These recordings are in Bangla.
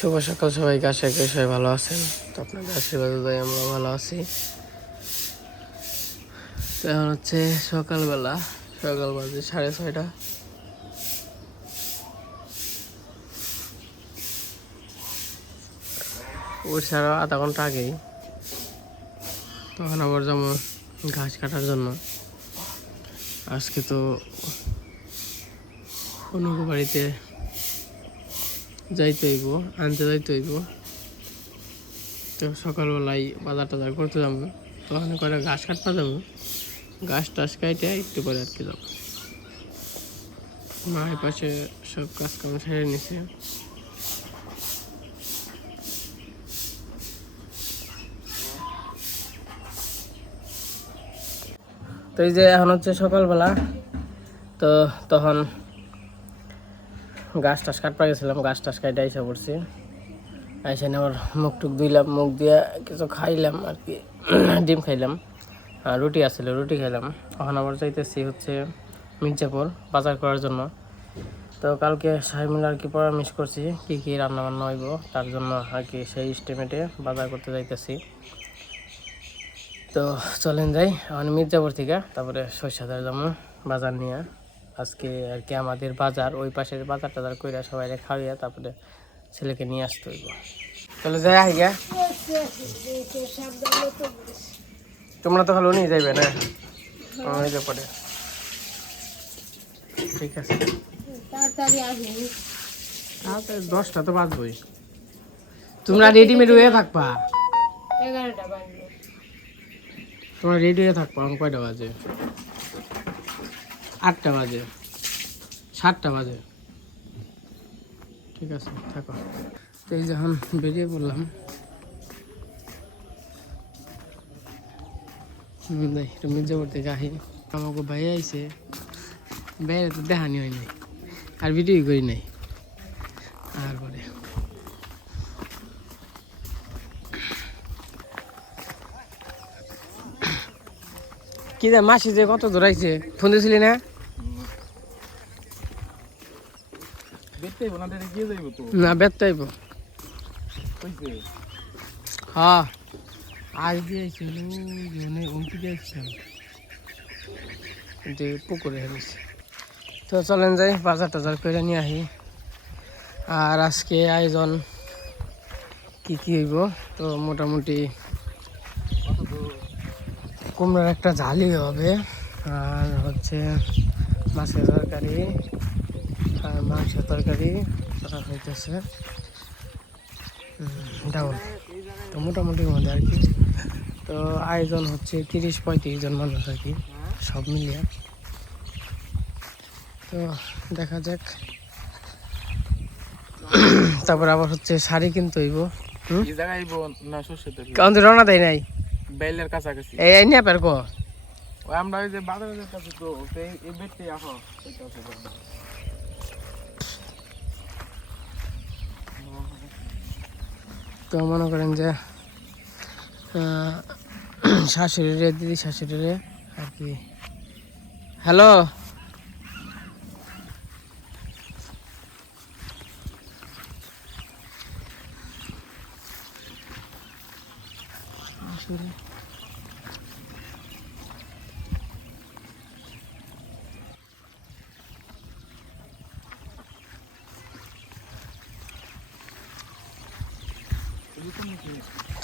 শুভ সকাল সবাইকে, আশা করি সবাই ভালো আছেন। তো আপনাদের আশীর্বাদ তাই আমরা ভালো আছি। তো এখন হচ্ছে সকালবেলা, সকাল বাজে 6:30। উঠছে আরো আধা ঘন্টা আগেই। তখন আবার যাবো ঘাস কাটার জন্য। আজকে তো অনুক বাড়িতে যাইতে হইব, আনতে যাইতে হইব। তো সকালবেলায় বাজার টাজার করতে যাবো, তখন করে ঘাস কাটতে যাবো। ঘাস টাস কাটে একটু করে আর কি যাবো। মা এই পাশে সব কাজ কাম সেরে নিছে। তো এই যে এখন হচ্ছে সকালবেলা, তো তখন গাছ টাছ কাটপা গেছিলাম, গাছ টাছ কাটে আইসা পড়ছি। আইসা আবার মুখ টুক ধুইলাম, মুখ দিয়ে কিছু খাইলাম আর কি, ডিম খাইলাম আর রুটি আসছিল, রুটি খাইলাম। তখন আবার যাইতেছি হচ্ছে মির্জাপুর বাজার করার জন্য। তো কালকে সবাই মিলে আর কি পরামর্শ করছি কী কী রান্না বান্না হইব, তার জন্য আর কি সেই স্টিমেটে বাজার করতে যাইতেছি। তো চলেন যাই এখন মির্জাপুর থেকে, তারপরে সরিষাদার যাবো বাজার নিয়ে। আজকে আর কি আমাদের বাজার ওই পাশের বাজার টাজার কইরা সবাই খাওয়াইয়া তারপরে ছেলেকে নিয়ে আসতে হইব। চলে যাই আহি গা, তোমরা তো ভালো নিয়ে যাইবে না পরে, ঠিক আছে? 10টা তো বাজবই, তোমরা রেডিমেড হয়ে থাকবা। 11টা বাজবে। তোমরা রেডি হয়ে থাকবা। এখন কয়টা বাজে? 8টা বাজে, 7টা বাজে। ঠিক আছে, থাকো। তো এই যখন বেরিয়ে পড়লাম, মির্জাপুর থেকে আহি। আমাকে ভাই আইসে, বাইরে তো দেখানি হয় নাই আর ভিডিও করি নাই। আর পরে কি দা মাসি যে কত দৌড়াইছে, ফোন দিয়েছিলি না? না বেত আইব। হ্যাঁ আজ দিয়েছিল, উল্টি দিয়েছিলাম কিন্তু পুকুরে হেরেছি। তো চলেন যাই বাজার টাজার করে নিয়ে আহি। আর আজকে আয়োজন কি কি হইব, তো মোটামুটি কুমড়ার একটা ঝালি হবে, আর হচ্ছে মাছের তরকারি আর মাংসের তরকারি হইতেছে ডাউল। তো মোটামুটির মধ্যে আর কি। তো আয়োজন হচ্ছে 30-35 জন মানুষ আর কি, সব মিলিয়ে। তো দেখা যাক। তারপর আবার হচ্ছে শাড়ি কিনতে হইব। কারণ তো রওনা দেয় নাই বেলের কাছাকাছি এই নিয়ে পার গো। আমরা ওই যে বাজারের কাছে তো এই বেটে আসো সেটা আছে। তো মনে করেন যে শাশুড়িরে, দিদি শাশুড়িরে আর কি। হ্যালো,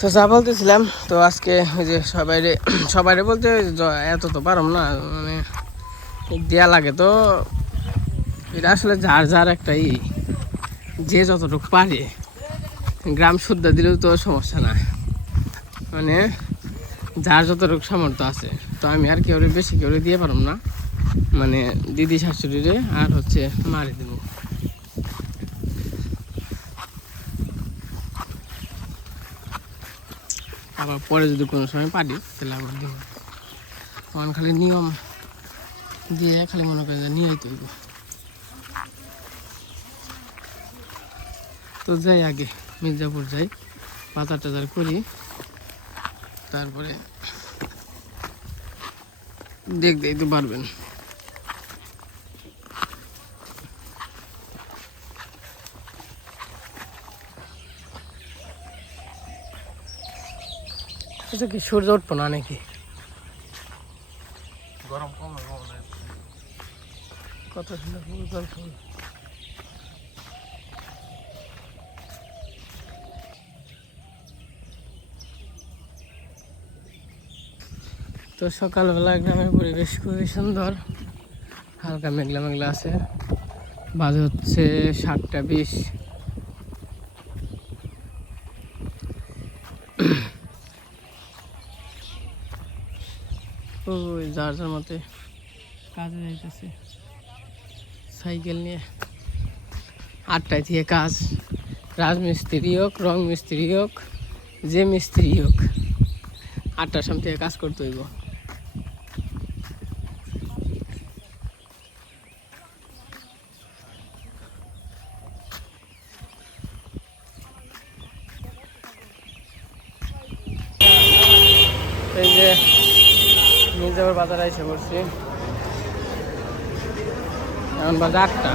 তো যা বলতেছিলাম, তো আজকে ওই যে সবাইরে বলতে এত তো পারম না, মানে দেয়া লাগে। তো এটা আসলে যার যার একটাই, যে যতটুকু পারে গ্রাম শুদ্ধ দিলেও তো সমস্যা না, মানে যার যতটুকু সামর্থ্য আছে। তো আমি আর কেউ বেশি কেউ দিয়ে পারম না, মানে দিদি শাশুড়িরে আর হচ্ছে মারে দেব। আবার পরে যদি কোনো সময় পারি তাহলে আবার দিব। তখন খালি নিয়ম দিয়ে খালি মনে করেন যে নিয়েই তৈব। তো যাই আগে মির্জাপুর যাই, বাজার টাজার করি, তারপরে দেখতেই তো পারবেন। এটা কি সূর্য উঠবো না নাকি? গরম কম হবে না। কত সুন্দর ফুল জল ফুল। তো সকালবেলা গ্রামের পরিবেশ খুবই সুন্দর, হালকা মেঘলা মেঘলা আছে। বাজে হচ্ছে 7:20। ওই যার যার মতে কাজে যাইতেছে সাইকেল নিয়ে। 8টায় থেকে কাজ, রাজমিস্ত্রি হোক, রং মিস্ত্রি হোক, যে মিস্ত্রি হোক, 8টার সময় থেকে কাজ করতে হইব। এই যে মির্জাপুর বাজারে এসে পড়ছি, এখন বাজে 8টা।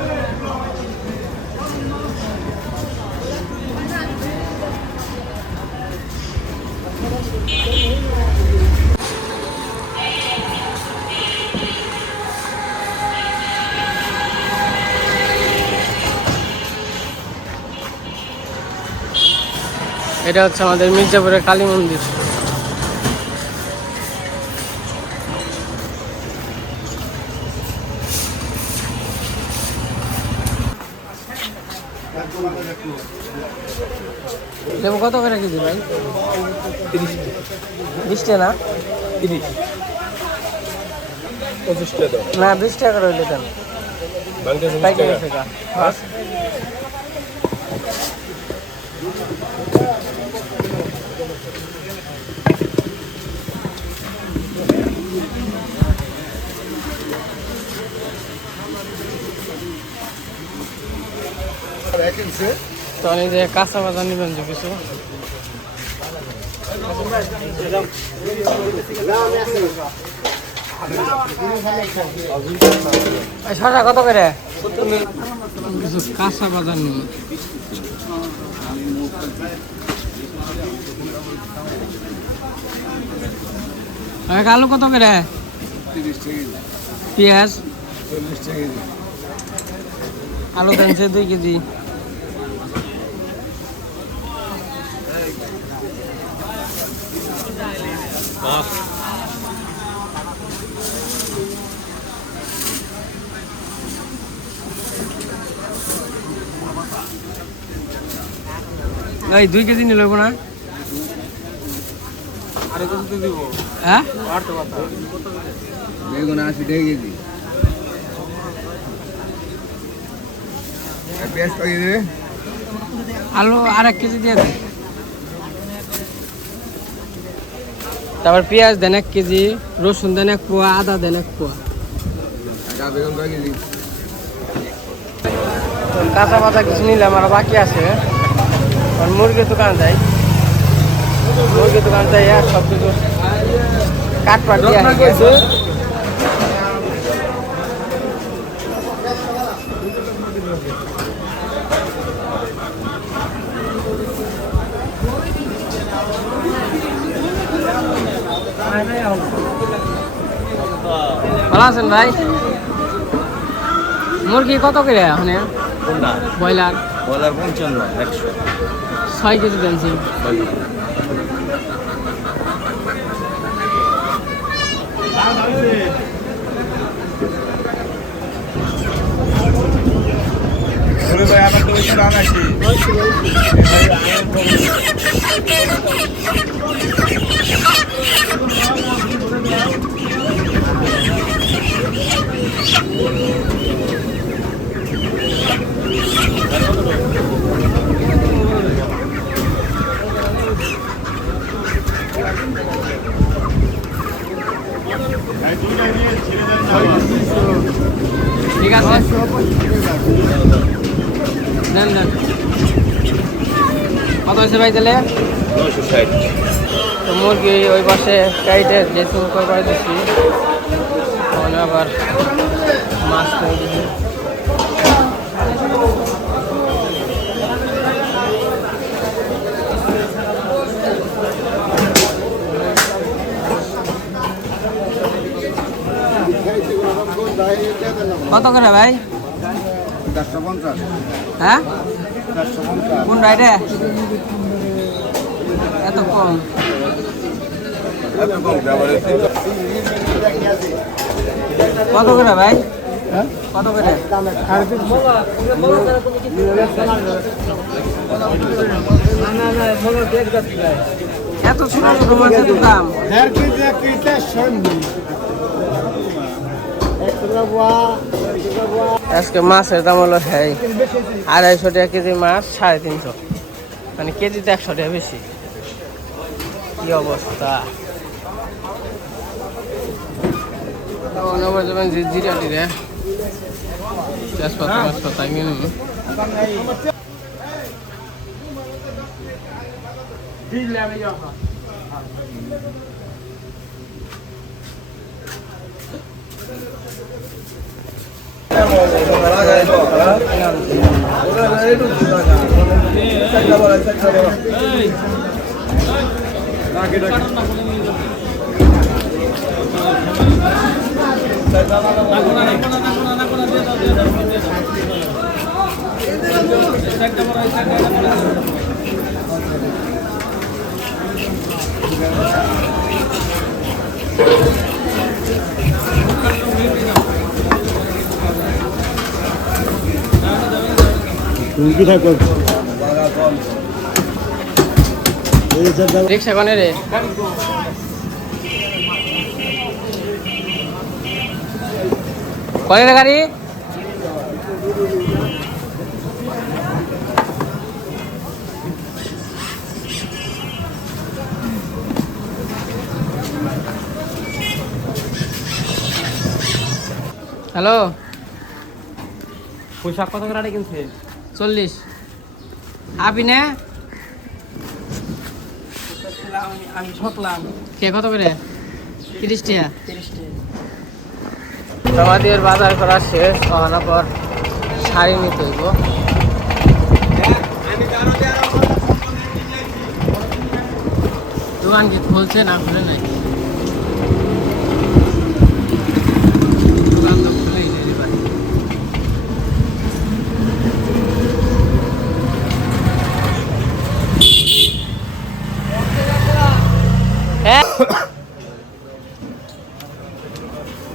এটা হচ্ছে আমাদের মির্জাপুরের কালী মন্দির। লেবু কত করে কেজি ভাই? 20 টাকা না? 25 টাকা না 20 টাকা করে হইলে দেন। পাইকারি টাকা। হ্যাঁ। তো আমি যে কাঁচা বাজার নিবেন যে কিছু শশা কত করে? কিছু কাঁচা বাজার নিব। আলু কত করে? 30 টাকা। পেঁয়াজ 40 টাকা। আলু দেন 2 কেজি। এই 2 কেজি নিয়ে লইব না? আরে কত দিব? হ্যাঁ, আর তো কথা। বেগুন 80 টাকা কেজি। পেঁয়াজ কত দিবে? আলু আর 1 কেজি দিয়ে দেন। তারপর পেঁয়াজ দেন 1 কেজি, রসুন দেন 1 পোয়া, আদা দেন 1 পোয়া। টাকা বেগুন কত কেজি? কাঁচা বাজা কিছু নিলাম, আর বাকি আছে। আর মুরগির দোকান যাই, মুরগির দোকান যাই আর সব কিছু কাটপাট দিয়ে আসি। ভালো আছেন ভাই? মুরগি কত করে এখন? ব্রয়লার 55 100 6 কেজি দেনছি। ভাই আমার তো বেশি দাম আছে। ঠিক আছে, দেন দেন। কত হয়েছে ভাই তাহলে? 960। তো মুরগি ওই পাশে কাইটে যেহেতু করে দিচ্ছি, তাহলে আবার মাছ করে দিচ্ছি। কত করে ভাই? 450 হ্যাঁ 450 কোন রাইডে এত কম? কত করে ভাই? কত করে? এত ছোট ছোট মাছের দাম। আজকে মাছের দাম হলো 250 টাকা কেজি মাছ, 350, মানে কেজিতে 100 টাকা বেশি। কি অবস্থা! জিরা টিরা তেজপাতা মাছপাতা কিনি। রিক্সা কোনে রে? কোনে রে গাড়ি? হ্যালো, পোশাক কত করে কিনছে? 40। আপনি না আমি ঠকলাম। কে কত করে? 30 টাকা। আমাদের বাজার করা শেষ, খাওয়ানোর পর শাড়ি নিতে হইব। দোকান কি খুলছে না খুলে নাই? দোকান তো খুলেই নেই রে ভাই।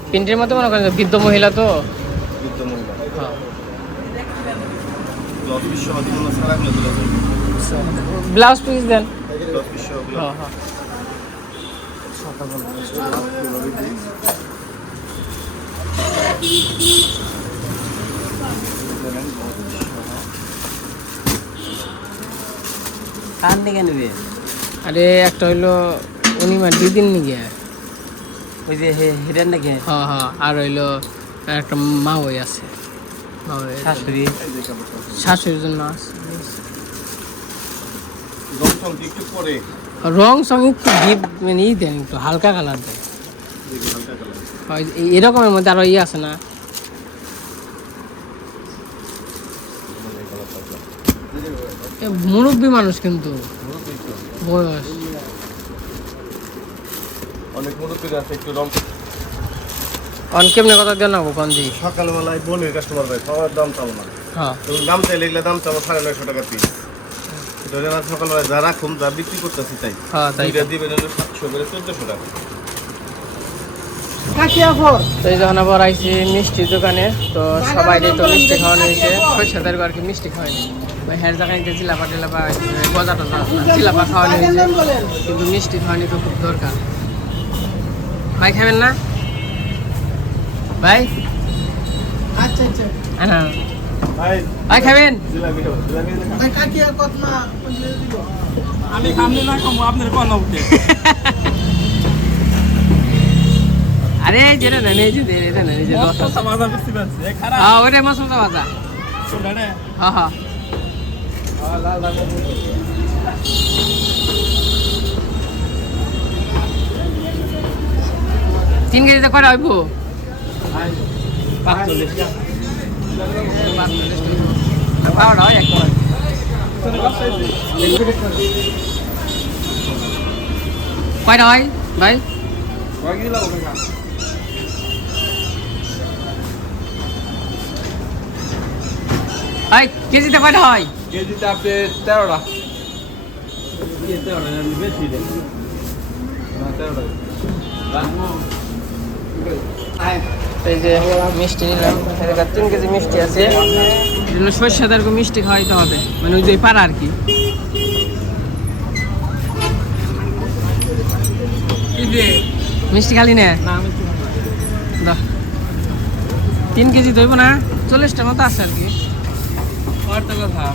প্রিন্টের মতো মনে করেন বৃদ্ধ মহিলা তো। হ্যাঁ। ব্লাউজ পিস দেন। হ্যাঁ হ্যাঁ। কার দিকে নেবে? আরে একটা হইলো উনিমা 2 দিন নিয়ে, ওই যে হিরেন নাকি? হ্যাঁ হ্যাঁ। আর হইলো একটা মা ওই আছে, শাশুড়ি। শাশুড়ির জন্য আছে। রং সং একটু ডিপ মানে ই দেন, একটু হালকা কালার দেয়। হয় এরকমের মধ্যে আরো আছে না? মুরব্বী মানুষ কিন্তু বয়স অনেক মুরব্বী আছে, একটু রং। অন কেমনে কথা দেন না কোনজি? সকালবেলায় বোনের কাস্টমার ভাই, সবার দাম চাবো না। হ্যাঁ এবং দাম চাইলে এগুলো দাম চাবো 950 টাকা পিস। ধরে না সকালবেলায় যা রাখুন, যা বিক্রি করতেছি তাই। হ্যাঁ তাই। দুইটা দিবেন হলো 700 করে 1400 টাকা। তো এই যখন আবার আইছি মিষ্টির দোকানে, তো সবাই তো মিষ্টি খাওয়ানো হয়েছে। 6-7 আর কি মিষ্টি খাওয়ানি ভাই। হের জায়গায় জিলাপা টিলাপা গজা টজা জিলাপা খাওয়ানো হয়েছে, কিন্তু মিষ্টি খাওয়ানি তো খুব দরকার। ভাই খাবেন না ভাই? আচ্ছা আচ্ছা হ্যাঁ ভাই ভাই খাবেন? জিলাপি দাও, জিলাপি দাও। ভাই কাকিয়া কত না দিব? আমি খামলে না খামো, আপনার কোন উঠে? আরে যেটা নেন, এই যে এটা নেন, এই যে মস্ত সমাজা বেশি আছে খারাপ। হ্যাঁ ওইটাই মশলা ভাজা। শুনে রে হ্যাঁ হ্যাঁ। লাল লাল 3 কেজিতে কয়টা হইব? 45 পাওয়াটা হয় একটা। কয়টা হয় ভাই? কয় কিলো লাগবে? ভাই কেজিতে কয়টা হয়? কেজিতে আপনি 13টা। এই যে মিষ্টি নিলাম, 3 কেজি মিষ্টি আছে। সরষেদার মিষ্টি খাওয়াইতে হবে, মানে ওই যে পাড়া আর কি। মিষ্টি খালি না 3 কেজি ধরবো না, 40টার মতো আছে আর কি। কথা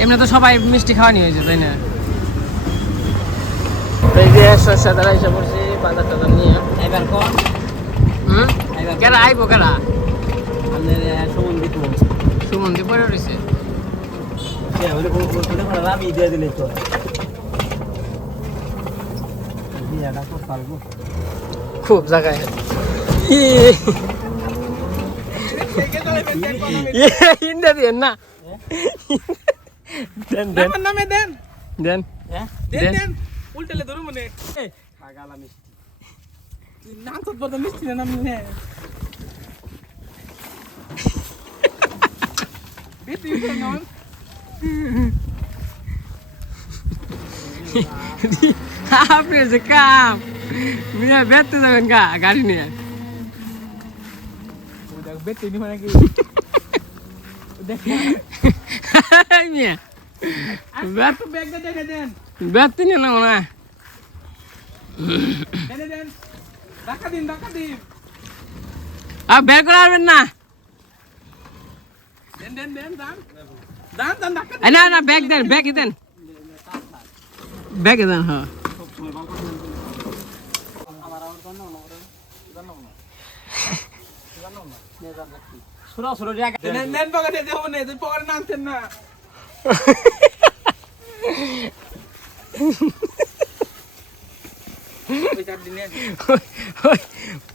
এমনি তো সবাই মিষ্টি খাওয়ানি হয়েছে, তাই না? এই যে সরষেদারা এসে পড়ছি বাজার টাজার নিয়ে। এবার কোন কেরা আইবো কেরা? আমাদের সুমন্দি পড়ে রয়েছে। আমি দিয়ে দিলে তো বিয়াটা তো পারবো খুব জায়গায় ইন্দা দিয়েন না, দেন দেন নামে দেন দেন দেন দেন। দেন উল্টালে ধরো মনে খাগালা মিষ্টি নাম তো বড় মিষ্টি না নাম নে বিতি নন আপনার যে কাম মিয়া বেতে যাবেন গা গাড়ি নিয়ে। দেখ বেতি নি মানে কি দেখ মিয়া বেত ব্যাগ দেখে দেন বেতে নিয়ে নাও না। এনে দেন টাকা দিন আর বের করে আসবেন না। দেন দেন দেন দান দান দান টাকা না না ব্যাগ দেন, ব্যাগে দেন, ব্যাগে দেন। হ্যাঁ সুরা সুরা জায়গা দেন দেন পকেটে দেব না তুই পকেটে নামছেন না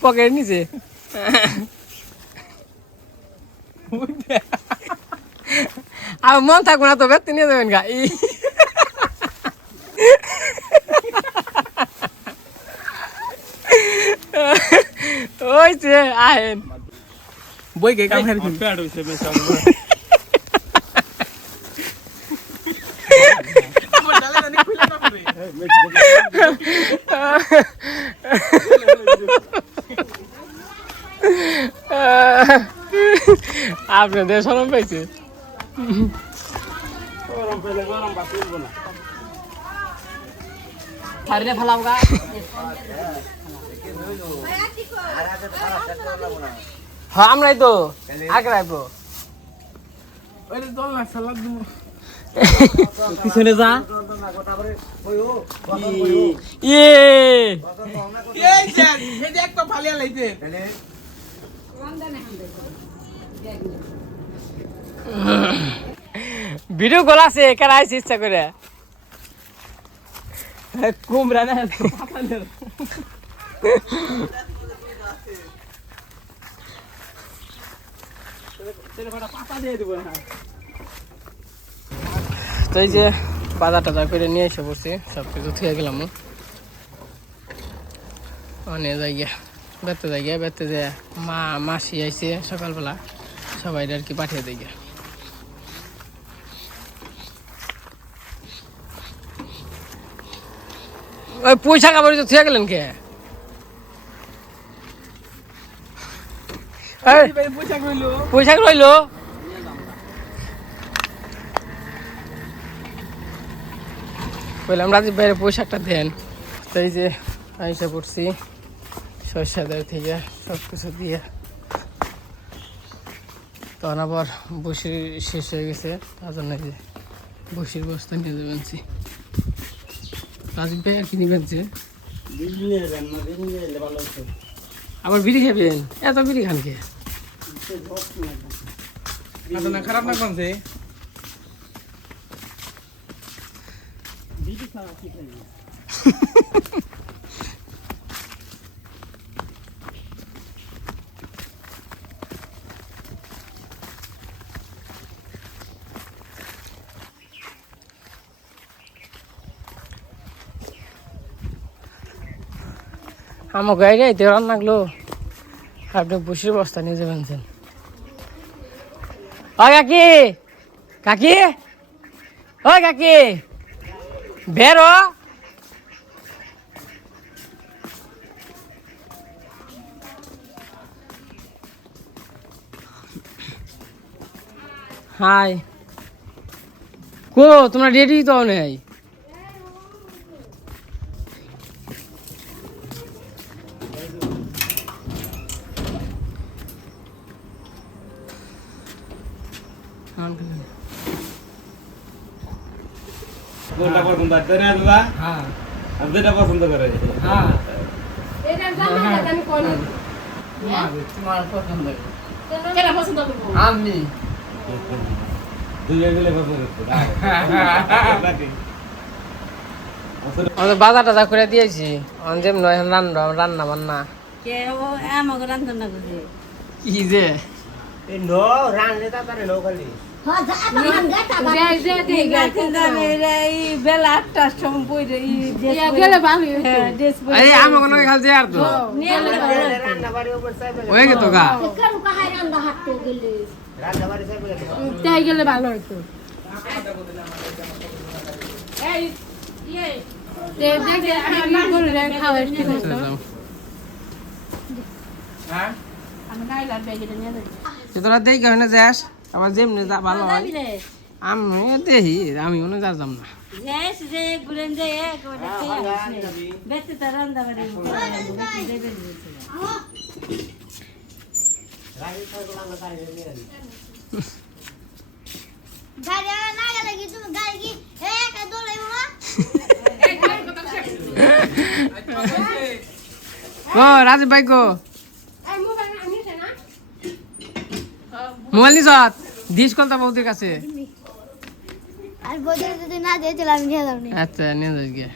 পকেট নিচে আর মন থাকবো না তো বেতে নিয়ে যাবেন গা। ওই যে আহেন বই কে কাম হের প্যাড হইছে বেশ আমার ডালে জানি খুলে না পড়ে আপনাদের শরম পাইছে। গরম পেলে গরম বাস করবো না। ছাড়িয়ে ফেলাও গা হ্যাঁ আমরাই তো আগে রাখবো। ওই দল না সালাদ দিমু পিছনে যা। ইয়ে এই যে এক তো ফালিয়া লাইতে ভিডিও কল আছে, কেন আইসি ইচ্ছা করে? কুমড়া না তো এই যে বাজার টাজার করে নিয়ে এসে পড়ছি, সব কিছু থুয়ে গেলাম। অনেক জায়গা বেতে যে মাসি আইছে সকালবেলা, সবাই আর কি পাঠিয়ে দেয়। ওই পয়সা কাপড় তো থুয়ে গেলেন কে? পয়সা রইলো বললাম রাজীব ভাইয়ের পোশাকটা দেন। তো এই যে আইসা পড়ছি সরষেদার থেকে সব কিছু দিয়ে। তখন আবার বসির শেষ হয়ে গেছে, তার জন্য যে বসির বস্তা নিয়ে যাবেন। রাজীব ভাই আর কি নিবেন? আবার বিড়ি খাবেন? এত বিড়ি খান কে? খারাপ না কোনছে আমার গাড়ি রাইতে রান্না লাগলো, আপনি বসির বস্তা নিয়ে যাবেন। ও কাকি কাকি ও কাকি বেরো হাই কো তোমরা রেডি তো নেই কোনটা পছন্দ আছে না দাদা? হ্যাঁ আপনি যেটা পছন্দ করে। হ্যাঁ এটার জামা আমি কোন তোমার পছন্দ কেন পছন্দ করব আমি দুইজন মিলে পছন্দ করতে। নাকি? আমাদের বাজার টাজা করে দিয়েছি অঞ্জেম নয় রান্না বান্না কে ও আমাকে রান্ধন না করে কি যে বেলা 8টার সময় পড়ে গেলে ভালো আরে আমার কোনো খাল যে আর তো ওই গে তো গা তাই গেলে ভালো হতো তোরা দেখি কেন যাস আবার যেমনি যা ভালো হয় আমি দেখি আমি ওনে যা যাম না ও রাজীব ভাই গো মোবাইল নিস দিস কলতা বৌদির কাছে আর বদলে যদি না দিয়ে চলে আমি নিয়ে যাবো নি আচ্ছা নিয়ে যাস গিয়ে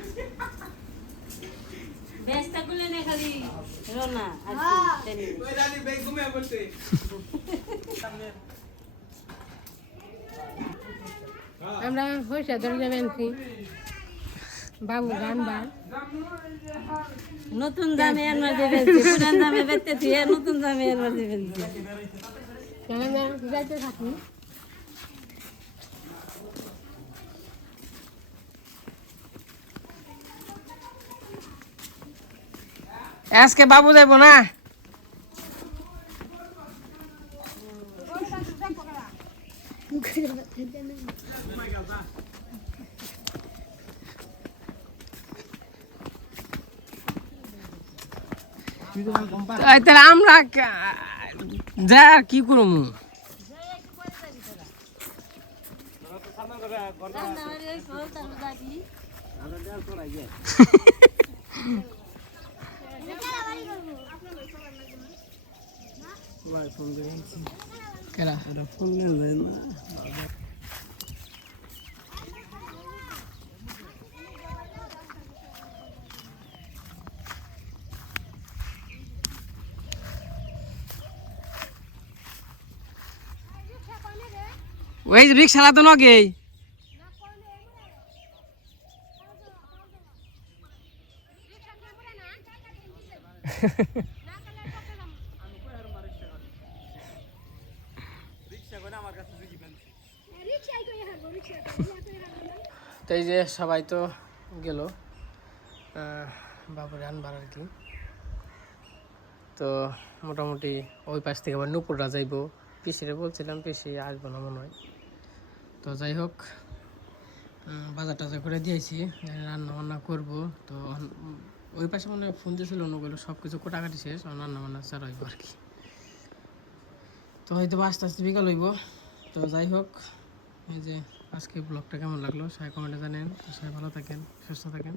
আমরা হইসা ধরে যাবেন বাবু গান বার নতুন দামে এর মধ্যে বেচছি পুরান দামে বেচতে দিয়ে নতুন দামে এর মধ্যে বেচছি কেন যাইতে থাকি আজকে বাবু যাইব না তাহলে আমরা যা আর কি করবো কেরা ফোন নেই না ওই রিক্সা তো নগে তো এই যে সবাই তো গেল বাবুরে আনবার আর কি তো মোটামুটি ওই পাশ থেকে আবার নুপুররা যাইব পিসিরে বলছিলাম পিসি আসবো না মনে হয় তো যাই হোক বাজার টাজার করে দিয়েছি রান্না বান্না করবো তো ওই পাশে মনে হয় ফোন দিয়েছিল অনুগুলো সব কিছু কোটাকাটি শেষ রান্না বান্না চার হইব আর কি তো হয়তো আস্তে আস্তে বিকাল হইব তো যাই হোক এই যে আজকে ব্লগটা কেমন লাগলো সবাই কমেন্টে জানেন তো সবাই ভালো থাকেন সুস্থ থাকেন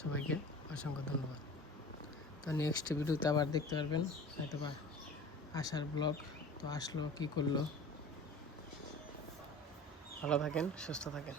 সবাইকে অসংখ্য ধন্যবাদ তো নেক্সট ভিডিওতে আবার দেখতে পারবেন হয়তো বা আসার ব্লগ তো আসলো কি করলো ভালো থাকেন সুস্থ থাকেন